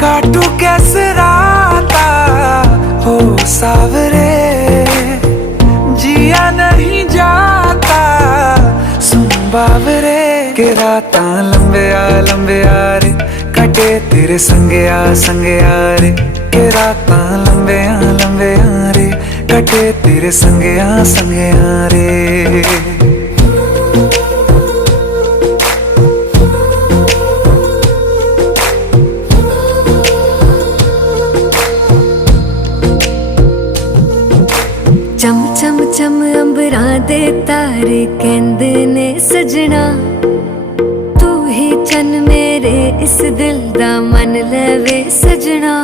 काटू कैसे राता हो सावरे, जिया नहीं जाता सुन बावरे। के राता लंबे आ रे, कटे तेरे संगे आ रे। के राता लंबे आ रे, कटे तेरे संगे आ रे। चम चम चम अंबरा दे तारे कहंदे ने सजना, तू ही चन मेरे इस दिल दा मन लवे सजना।